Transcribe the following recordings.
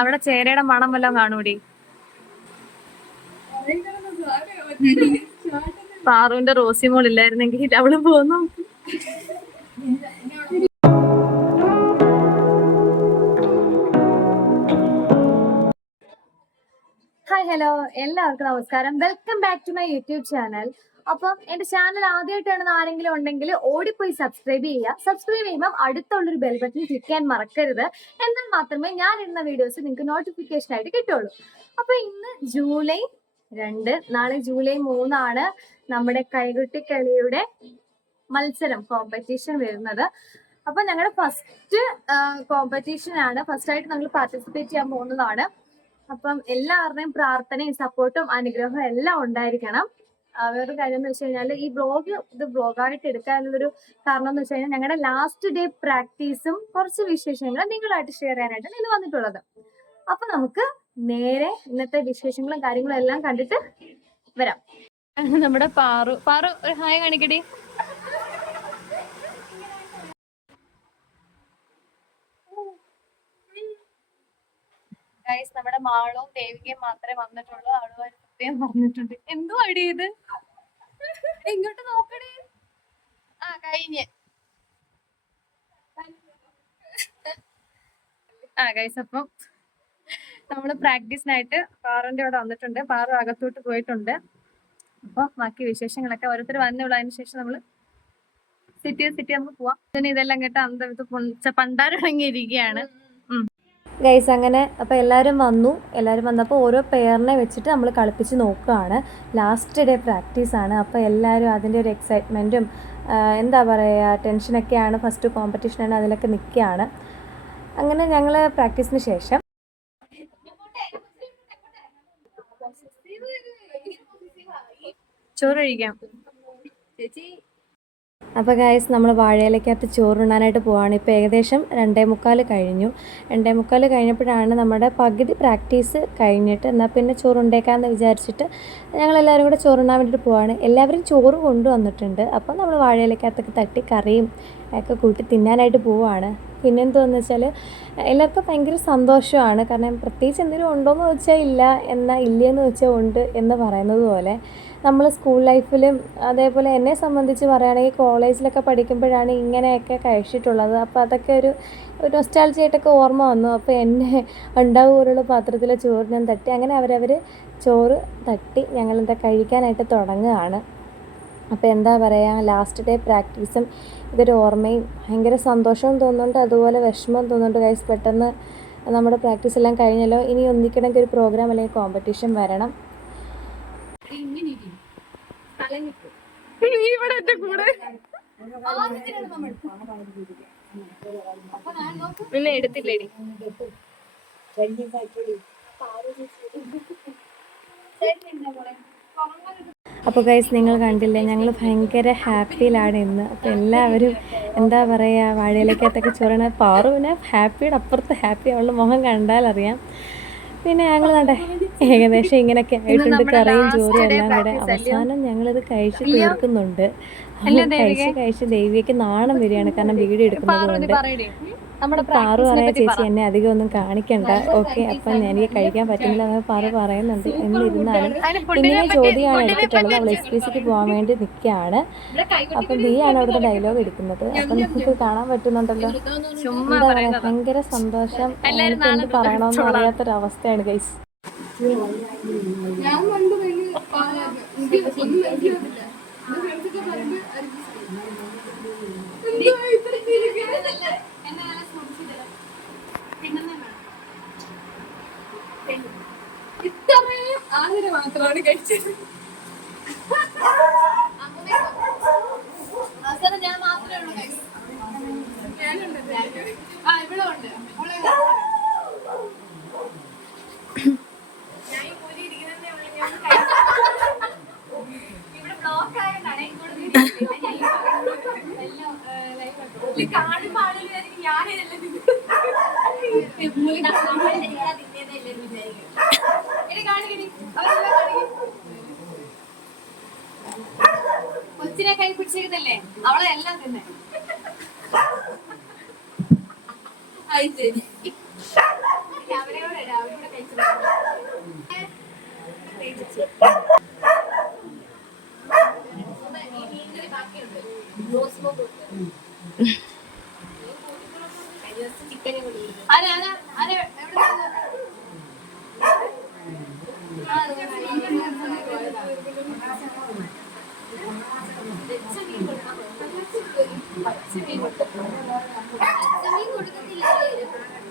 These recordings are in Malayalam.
അവിടെ ചേരയുടെ മണം വല്ലതും കാണൂടി. പാറുവിന്റെ റോസിമോൾ ഇല്ലായിരുന്നെങ്കിൽ അവള് പോന്നു. ഹായ് ഹലോ, എല്ലാവർക്കും നമസ്കാരം. Welcome back to my YouTube channel. അപ്പം എന്റെ ചാനൽ ആദ്യമായിട്ടാണ് ആരെങ്കിലും ഉണ്ടെങ്കിൽ ഓടിപ്പോയി സബ്സ്ക്രൈബ് ചെയ്യുക. സബ്സ്ക്രൈബ് ചെയ്യുമ്പോൾ അടുത്തുള്ളൊരു ബെൽ ബട്ടൺ ക്ലിക്ക് ചെയ്യാൻ മറക്കരുത്. എന്നാൽ മാത്രമേ ഞാൻ ഇടുന്ന വീഡിയോസ് നിങ്ങൾക്ക് നോട്ടിഫിക്കേഷൻ ആയിട്ട് കിട്ടുള്ളൂ. അപ്പൊ ഇന്ന് ജൂലൈ 2, നാളെ ജൂലൈ 3 നമ്മുടെ കൈകൊട്ടിക്കളിയുടെ കോമ്പറ്റീഷൻ വരുന്നത്. അപ്പൊ ഞങ്ങളുടെ ഫസ്റ്റ് കോമ്പറ്റീഷൻ ആണ്. ഫസ്റ്റ് ആയിട്ട് ഞങ്ങൾ പാർട്ടിസിപ്പേറ്റ് ചെയ്യാൻ പോകുന്നതാണ്. അപ്പം എല്ലാവരുടെയും പ്രാർത്ഥനയും സപ്പോർട്ടും അനുഗ്രഹവും എല്ലാം ഉണ്ടായിരിക്കണം. വേറൊരു കാര്യം എന്ന് വെച്ച് കഴിഞ്ഞാൽ ഈ ബ്ലോഗായിട്ട് എടുക്കാനുള്ളൊരു കാരണം എന്ന് വെച്ച് കഴിഞ്ഞാൽ ഞങ്ങളുടെ ലാസ്റ്റ് ഡേ പ്രാക്ടീസും കുറച്ച് വിശേഷങ്ങളും നിങ്ങളായിട്ട് ഷെയർ ചെയ്യാനായിട്ടാണ് ഇന്ന് വന്നിട്ടുള്ളത്. അപ്പൊ നമുക്ക് നേരെ ഇന്നത്തെ വിശേഷങ്ങളും കാര്യങ്ങളും എല്ലാം കണ്ടിട്ട് വരാം. നമ്മുടെ പാറു ഒരു ഹായ് കാണിക്കടി. ഗൈസ്, നമ്മുടെ മാളവും ദേവികയും മാത്രമേ വന്നിട്ടുള്ളൂ. ആളുകാർ പ്രത്യേകം പറഞ്ഞിട്ടുണ്ട്. എന്തോ അടി ഇത്, ഇങ്ങോട്ട് നോക്കണേ. കഴിഞ്ഞ് ഗൈസ്, അപ്പം നമ്മള് പ്രാക്ടീസിനായിട്ട് പാറുന്റെ അവിടെ വന്നിട്ടുണ്ട്. പാറു അകത്തോട്ട് പോയിട്ടുണ്ട്. അപ്പൊ ബാക്കി വിശേഷങ്ങളൊക്കെ ഓരോരുത്തർ വന്നുള്ള അതിന് ശേഷം നമ്മള് സിറ്റി നമുക്ക് പോവാം. പിന്നെ ഇതെല്ലാം കേട്ട് അന്തം പണ്ടാരടങ്ങിയിരിക്കുകയാണ് ഗൈസ്. അങ്ങനെ അപ്പോൾ എല്ലാവരും വന്നപ്പോൾ ഓരോ പെയറിനെ വെച്ചിട്ട് നമ്മൾ കളിപ്പിച്ച് നോക്കുകയാണ്. ലാസ്റ്റ് ഡേ പ്രാക്ടീസാണ്. അപ്പോൾ എല്ലാവരും അതിൻ്റെ ഒരു എക്സൈറ്റ്മെൻറ്റും എന്താ പറയുക ടെൻഷനൊക്കെയാണ്. ഫസ്റ്റ് കോമ്പറ്റീഷനാണ്, അതിലൊക്കെ നിൽക്കുകയാണ്. അങ്ങനെ ഞങ്ങൾ പ്രാക്ടീസിന് ശേഷം ചോറ് കഴിക്കാം. അപ്പോൾ ഗൈസ്, നമ്മൾ വാഴയിലക്കകത്ത് ചോറുണ്ണാനായിട്ട് പോവാണ്. ഇപ്പോൾ ഏകദേശം 2:45 കഴിഞ്ഞു. 2:45 കഴിഞ്ഞപ്പോഴാണ് നമ്മുടെ പകുതി പ്രാക്ടീസ് കഴിഞ്ഞിട്ട് എന്നാൽ പിന്നെ ചോറുണ്ടേക്കാമെന്ന് വിചാരിച്ചിട്ട് ഞങ്ങളെല്ലാവരും കൂടെ ചോറുണ്ണാൻ വേണ്ടിയിട്ട് പോവാണ്. എല്ലാവരും ചോറ് കൊണ്ടുവന്നിട്ടുണ്ട്. അപ്പോൾ നമ്മൾ വാഴയിലക്കകത്തൊക്കെ തട്ടി കറിയും ഒക്കെ കൂട്ടി തിന്നാനായിട്ട് പോവുകയാണ്. പിന്നെന്തോന്ന് വെച്ചാൽ എല്ലാവർക്കും ഭയങ്കര സന്തോഷമാണ്. കാരണം പ്രത്യേകിച്ച് എന്തെങ്കിലും ഉണ്ടോയെന്ന് വെച്ചാൽ ഇല്ല, എന്നാൽ ഇല്ലയെന്ന് വെച്ചാൽ ഉണ്ട് എന്ന് പറയുന്നത് പോലെ നമ്മൾ സ്കൂൾ ലൈഫിലും അതേപോലെ എന്നെ സംബന്ധിച്ച് പറയുകയാണെങ്കിൽ കോളേജിലൊക്കെ പഠിക്കുമ്പോഴാണ് ഇങ്ങനെയൊക്കെ കഴിച്ചിട്ടുള്ളത്. അപ്പോൾ അതൊക്കെ ഒരു നൊസ്റ്റാൾജിയായിട്ടൊക്കെ ഓർമ്മ വന്നു. അപ്പോൾ എന്നെ ഉണ്ടാവുപോലുള്ള പാത്രത്തിലെ ചോറ് ഞാൻ തട്ടി. അങ്ങനെ അവരവർ ചോറ് തട്ടി ഞങ്ങളെന്താ കഴിക്കാനായിട്ട് തുടങ്ങുകയാണ്. അപ്പോൾ എന്താ പറയുക, ലാസ്റ്റ് ഡേ പ്രാക്ടീസും ഇതൊരു ഓർമ്മയും ഭയങ്കര സന്തോഷവും തോന്നുന്നുണ്ട്, അതുപോലെ വിഷമവും തോന്നുന്നുണ്ട്. ഗൈസ്, പെട്ടെന്ന് നമ്മുടെ പ്രാക്ടീസ് എല്ലാം കഴിഞ്ഞല്ലോ. ഇനി ഒന്നിക്കണമെങ്കിൽ ഒരു പ്രോഗ്രാം അല്ലെങ്കിൽ കോമ്പറ്റീഷൻ വരണം. പിന്നെ എടുത്തില്ലേടി. അപ്പോൾ ഗൈസ്, നിങ്ങൾ കണ്ടില്ലേ, ഞങ്ങൾ ഭയങ്കര ഹാപ്പിയിലാണ് ഇന്ന്. അപ്പോൾ എല്ലാവരും എന്താ പറയുക വാഴയിലേക്കകത്തൊക്കെ ചോറാണ്. പാറുവിനെ ഹാപ്പിയുടെ അപ്പുറത്ത് ഹാപ്പി, അവളുടെ മുഖം കണ്ടാലറിയാം. പിന്നെ ഞങ്ങൾ കണ്ടേ ഏകദേശം ഇങ്ങനെയൊക്കെ ആയിട്ടുണ്ട്. കറിയും ചോറും എല്ലാം കൂടെ. അവസാനം ഞങ്ങളിത് കഴിച്ച് തീർക്കുന്നുണ്ട്. കഴിച്ച് ദേവിക്ക് നാണം വരികയാണ്, കാരണം വീഡിയോ എടുക്കുന്നത് കൊണ്ട്. പാറു പറയാ ചേച്ചി എന്നെ അധികം ഒന്നും കാണിക്കണ്ട, ഓക്കെ അപ്പം എനിക്ക് കഴിക്കാൻ പറ്റുന്നില്ല എന്ന് പാറു പറയുന്നുണ്ട്. എന്നിരുന്നാലും ഇങ്ങനെ ചോദ്യമാണ് എടുത്തിട്ടുള്ളത്. അവൾ SPCക്ക് പോകാൻ വേണ്ടി നിൽക്കുകയാണ്. അപ്പം ആണ് അവിടുത്തെ ഡയലോഗ് എടുക്കുന്നത്. അപ്പം നിങ്ങൾക്ക് കാണാൻ പറ്റുന്നുണ്ടല്ലോ. എന്താ പറയുക, ഭയങ്കര സന്തോഷം. എനിക്ക് എന്ത് പറയണമെന്ന് അറിയാത്തൊരവസ്ഥയാണ് ഗൈസ്. ഇത്രയും ആതിര മാത്രമാണ് കഴിച്ചത്. ഞാൻ മാത്രമേ ഉള്ളൂ. ഇവിടെ ഉണ്ട്. ഞാൻ ഈ കൂലി ഇരിക്കുന്നതേ ഉള്ളൂ. ഇവിടെ ബ്ലോക്ക് ആയതാണ് കാണുമ്പോ ആളുകൾ ഞാനല്ല കൊച്ചിനെ കൈ പിടിച്ചിരുന്നല്ലേ, അവളെ എല്ലാം തന്നെ.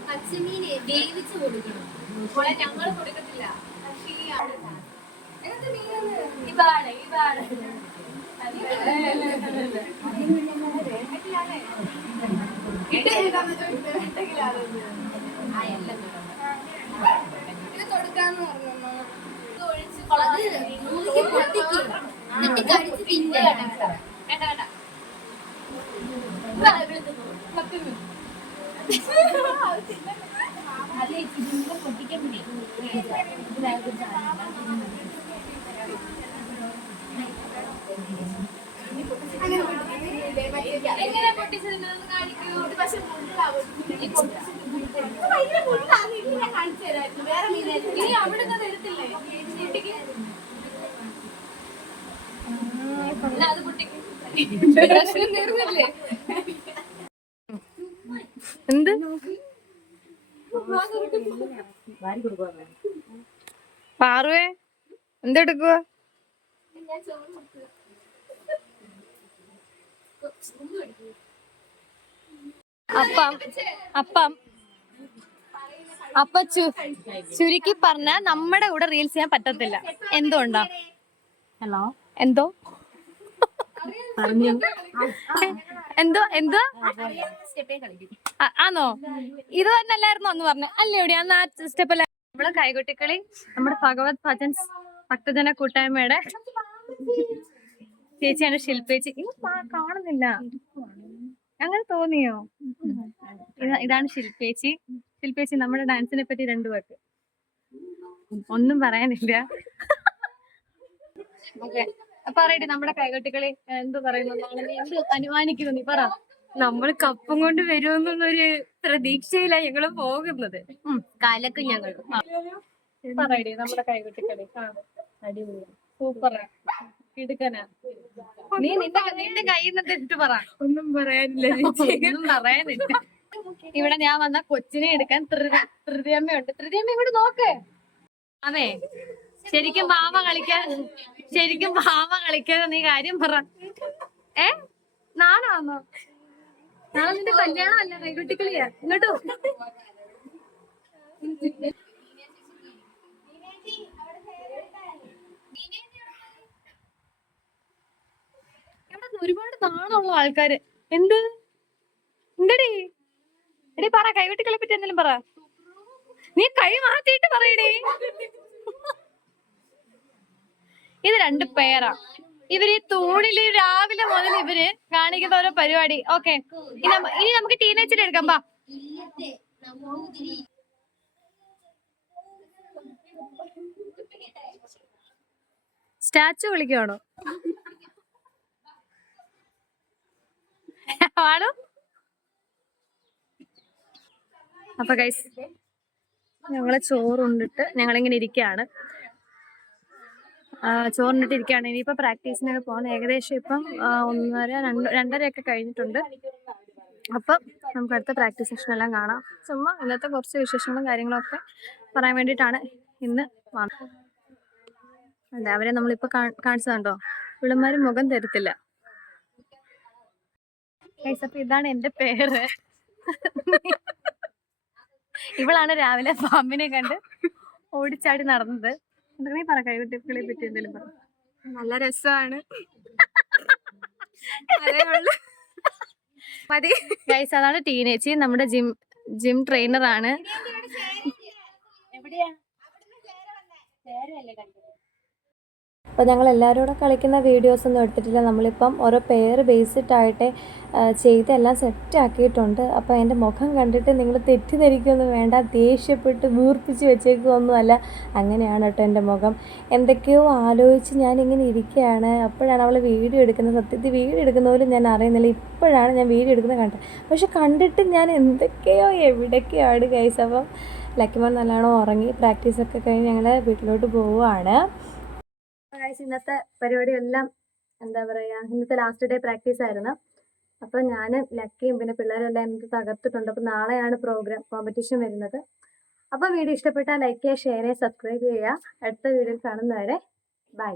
പച്ചമീനെ വേവിച്ച് കൊടുക്കണം. ഞങ്ങൾ കൊടുക്കത്തില്ല. ഇതാണ് കൊടുക്കാന്ന് പറഞ്ഞു കടിച്ച് പിന്നെ എങ്ങനെ പൊട്ടിച്ചതിനൊന്ന് കാണിക്കൂ. പക്ഷെ ഇനി അവിടുന്ന് തരത്തില്ലേ അത് പൊട്ടിക്കും. എന്ത് പാറുവേ എന്തെടുക്കുക? അപ്പൊ ചുരുക്കി പറഞ്ഞ നമ്മുടെ കൂടെ റീൽസ് ചെയ്യാൻ പറ്റത്തില്ല. എന്തുകൊണ്ടാ? ഹലോ എന്തോ എന്തോ ആണോ? ഇത് തന്നെ അല്ലായിരുന്നോ എന്ന് പറഞ്ഞു അല്ലേ? എവിടെ അന്ന് ആ സ്റ്റെപ്പ് അല്ല. നമ്മള് കൈകൊട്ടിക്കളി നമ്മുടെ ഭക്തജന കൂട്ടായ്മയുടെ ചേച്ചിയാണ് ശില്പേച്ചി. കാണുന്നില്ല, അങ്ങനെ തോന്നിയോ? ഇതാണ് ശില്പേച്ചി. ശില്പേച്ചി നമ്മുടെ ഡാൻസിനെ പറ്റി 2 വാക്ക്. ഒന്നും പറയാനില്ല. ഓക്കെ, പറയട്ടെ നമ്മുടെ കൈകൊട്ടിക്കളി എന്ത് പറയുന്നു? എന്ത് അനുമാനിക്കുന്നു നീ പറ. നമ്മൾ കപ്പും കൊണ്ട് വരുമെന്നുള്ളൊരു പ്രതീക്ഷയിലാണ് ഞങ്ങള് പോകുന്നത്. കലക്കും ഞങ്ങൾ. പറയട്ടെ നമ്മുടെ കൈകൊട്ടിക്കളി. അടിപൊളി, സൂപ്പറാ, കിടുക്കനാ. നീ നിന്റെ കയ്യിൽ നിന്ന് ഇട്ട് പറ. ഒന്നും പറയാനില്ല. ഒന്നും പറയാനില്ല. ഇവിടെ ഞാൻ വന്ന കൊച്ചിനെ എടുക്കാൻ തൃതിയമ്മയുണ്ട്. തൃതിയമ്മ ഇങ്ങോട്ട് നോക്ക്. അതെ, ശരിക്കും ഭാമ കളിക്കാതെ നീ കാര്യം പറ. നാളാന്നോ? നാളെ നിന്റെ കല്യാണം അല്ല, കൈകൊട്ടിക്കളിയാ. ഇങ്ങോട്ടോ ഇവിടെ ഒരുപാട് നാണുള്ള ആൾക്കാര്. എന്തടി എടി പറ, കൈകൊട്ടിക്കളെ പറ്റി എന്തെങ്കിലും പറ. നീ കൈ മാറ്റിയിട്ട് പറയടേ. ഇത് 2 പേരാ. ഇവര് ഈ തൂണില് രാവിലെ മുതൽ ഇവര് കാണിക്കുന്ന ഓരോ പരിപാടി. ഓക്കെ, ഇനി നമുക്ക് ടീനേജിൽ എടുക്കാം. ബാ, സ്റ്റാച്ചു വിളിക്കുവാണോ? ആണോ? അപ്പൊ ഗൈസ്, ഞങ്ങള് ചോറുണ്ടിട്ട് ഞങ്ങളിങ്ങനെ ഇരിക്കുകയാണ്. ചോറിനിട്ടിരിക്കുകയാണ്. ഇനിയിപ്പോൾ പ്രാക്ടീസിനൊക്കെ പോകാൻ ഏകദേശം ഇപ്പം 1:30 2:30 കഴിഞ്ഞിട്ടുണ്ട്. അപ്പം നമുക്ക് അടുത്ത പ്രാക്ടീസ് സെഷനെല്ലാം കാണാം. ചുമ്മാ ഇന്നത്തെ കുറച്ച് വിശേഷങ്ങളും കാര്യങ്ങളൊക്കെ പറയാൻ വേണ്ടിയിട്ടാണ് ഇന്ന് വന്നത്. അവരെ നമ്മളിപ്പോൾ കാണിച്ചതുണ്ടോ? പിള്ളമാര് മുഖം തരത്തില്ല. അപ്പം ഇതാണ് എൻ്റെ പേര്. ഇവളാണ് രാവിലെ പാമ്പിനെ കണ്ട് ഓടിച്ചാടി നടന്നത്. എന്തെങ്കിലും പറ, കൈകൊട്ടിക്കളെ പറ്റി എന്തെങ്കിലും പറ. നല്ല രസമാണ്. മതി ഗൈസ്. അതാണ് ടീനേജ്, നമ്മുടെ ജിം ട്രെയിനർ ആണ്. അപ്പോൾ ഞങ്ങൾ എല്ലാവരും കൂടെ കളിക്കുന്ന വീഡിയോസൊന്നും എടുത്തിട്ടില്ല. നമ്മളിപ്പം ഓരോ പെയർ ബേസിട്ടായിട്ട് ചെയ്ത് എല്ലാം സെറ്റാക്കിയിട്ടുണ്ട്. അപ്പോൾ എൻ്റെ മുഖം കണ്ടിട്ട് നിങ്ങൾ തെറ്റിദ്ധരിക്കുകയൊന്നും വേണ്ട. ദേഷ്യപ്പെട്ട് വീർപ്പിച്ച് വെച്ചേക്കുകയൊന്നുമല്ല. അങ്ങനെയാണ് കേട്ടോ എൻ്റെ മുഖം. എന്തൊക്കെയോ ആലോചിച്ച് ഞാനിങ്ങനെ ഇരിക്കുകയാണ്. അപ്പോഴാണ് അവൾ വീഡിയോ എടുക്കുന്നത്. സത്യത്തിൽ വീഡിയോ എടുക്കുന്ന പോലും ഞാൻ അറിയുന്നില്ല. ഇപ്പോഴാണ് ഞാൻ വീഡിയോ എടുക്കുന്നത് കണ്ടത്. പക്ഷെ കണ്ടിട്ട് ഞാൻ എന്തൊക്കെയോ എവിടേക്കെയാണ് ഗൈസ്. അപ്പം ലക്കിമോൻ നല്ലോണം ഉറങ്ങി. പ്രാക്ടീസൊക്കെ കഴിഞ്ഞ് ഞങ്ങൾ വീട്ടിലോട്ട് പോവുകയാണ്. ഗൈസ് ഇന്നത്തെ പരിപാടിയെല്ലാം എന്താ പറയുക, ഇന്നത്തെ ലാസ്റ്റ് ഡേ പ്രാക്ടീസ് ആയിരുന്നു. അപ്പം ഞാൻ ലക്കിയും പിന്നെ പിള്ളേരെല്ലാം എനിക്ക് തകർത്തിട്ടുണ്ട്. അപ്പം നാളെയാണ് കോമ്പറ്റീഷൻ വരുന്നത്. അപ്പോൾ വീഡിയോ ഇഷ്ടപ്പെട്ടാൽ ലൈക്ക് ചെയ്യുക, ഷെയർ ചെയ്യുക, സബ്സ്ക്രൈബ് ചെയ്യുക. അടുത്ത വീഡിയോയിൽ കാണുന്നവരെ ബൈ.